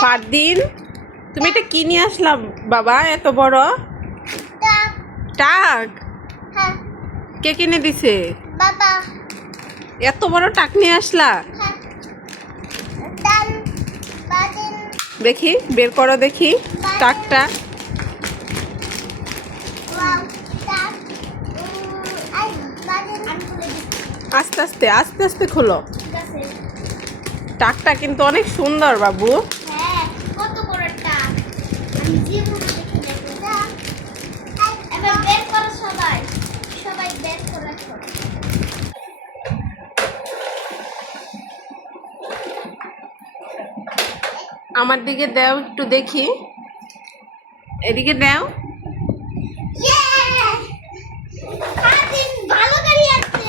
ফারদিন, তুমি এটা কি নিয়ে আসলাম বাবা? এত বড় টাক কে কিনে দিছে? বাবা। এত বড় টাক নিয়ে আসলা? দেখি, বের করো দেখি টাকটা। আস্তে আস্তে আস্তে আস্তে খোলো। টাকটা কিন্তু অনেক সুন্দর বাবু। কত বড় টাক! আমি জীবনে দেখি না। এবার বের করো সবাই, সবাই বের করো। আমার দিকে দাও একটু দেখি, এদিকে দাও। ভালো গাড়ি আছে।